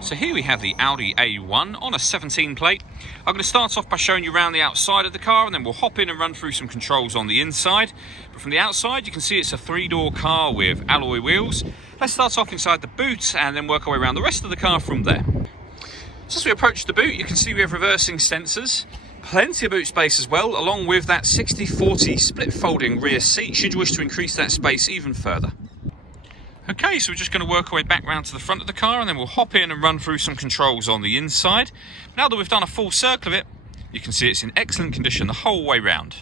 So here we have the Audi A1 on a 17 plate. I'm going to start off by showing you around the outside of the car, and then we'll hop in and run through some controls on the inside. But from the outside you can see it's a 3-door car with alloy wheels. Let's start off inside the boot and then work our way around the rest of the car from there. So as we approach the boot, you can see we have reversing sensors, plenty of boot space as well, along with that 60/40 split folding rear seat should you wish to increase that space even further. Okay, so we're just going to work our way back round to the front of the car, and then we'll hop in and run through some controls on the inside. Now that we've done a full circle of it, you can see it's in excellent condition the whole way round.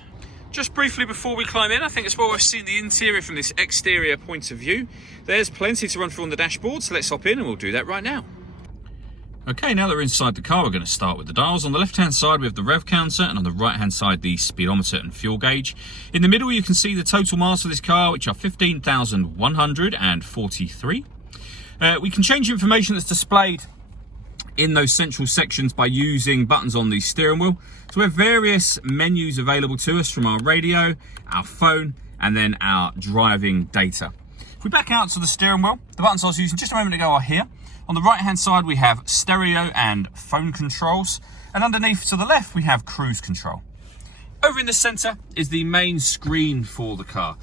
Just briefly before we climb in, I think it's well worth seeing the interior from this exterior point of view. There's plenty to run through on the dashboard, so let's hop in and we'll do that right now. Okay, now that we're inside the car, we're going to start with the dials. On the left-hand side, we have the rev counter, and on the right-hand side, the speedometer and fuel gauge. In the middle, you can see the total miles for this car, which are 15,143. We can change information that's displayed in those central sections by using buttons on the steering wheel. So we have various menus available to us from our radio, our phone, and then our driving data. If we back out to the steering wheel, the buttons I was using just a moment ago are here. On the right hand side we have stereo and phone controls, and underneath to the left we have cruise control. Over in the centre is the main screen for the car.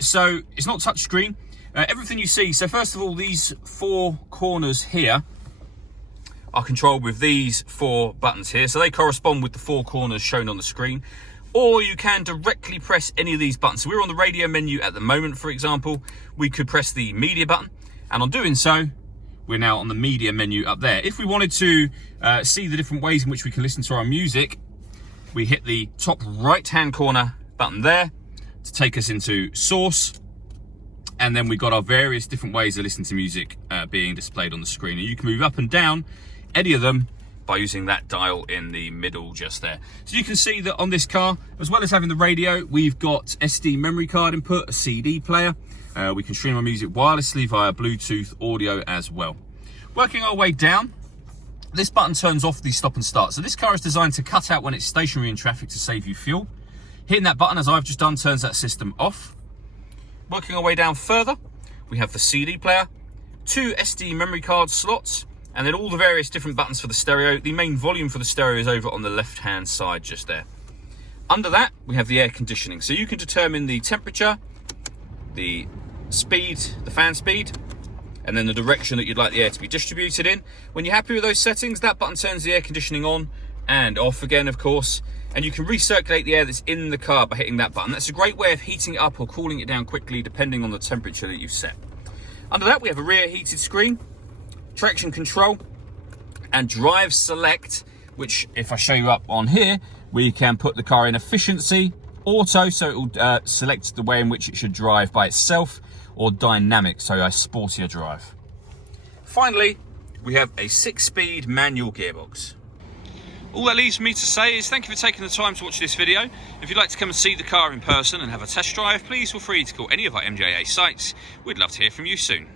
So it's not touch screen. Everything you see, so first of all, these 4 corners here are controlled with these 4 buttons here, so they correspond with the 4 corners shown on the screen. Or you can directly press any of these buttons. So we're on the radio menu at the moment, for example. We could press the media button, and on doing so we're now on the media menu up there. If we wanted to see the different ways in which we can listen to our music, we hit the top right hand corner button there to take us into source, and then we've got our various different ways of listening to music being displayed on the screen, and you can move up and down any of them by using that dial in the middle just there. So you can see that on this car, as well as having the radio, we've got SD memory card input, a CD player. We can stream our music wirelessly via Bluetooth audio as well. Working our way down, this button turns off the stop and start. So this car is designed to cut out when it's stationary in traffic to save you fuel. Hitting that button, as I've just done, turns that system off. Working our way down further, we have the CD player, 2 SD memory card slots, and then all the various different buttons for the stereo. The main volume for the stereo is over on the left-hand side just there. Under that, we have the air conditioning. So you can determine the temperature, the speed, the fan speed, and then the direction that you'd like the air to be distributed in. When you're happy with those settings, that button turns the air conditioning on and off again, of course, and you can recirculate the air that's in the car by hitting that button. That's a great way of heating it up or cooling it down quickly, depending on the temperature that you've set. Under that, we have a rear heated screen, traction control, and drive select, which, if I show you up on here, we can put the car in efficiency, auto, so it will select the way in which it should drive by itself, or dynamic, so a sportier drive. Finally, we have a 6-speed manual gearbox. All that leaves me to say is thank you for taking the time to watch this video. If you'd like to come and see the car in person and have a test drive, please feel free to call any of our MJA sites. We'd love to hear from you soon.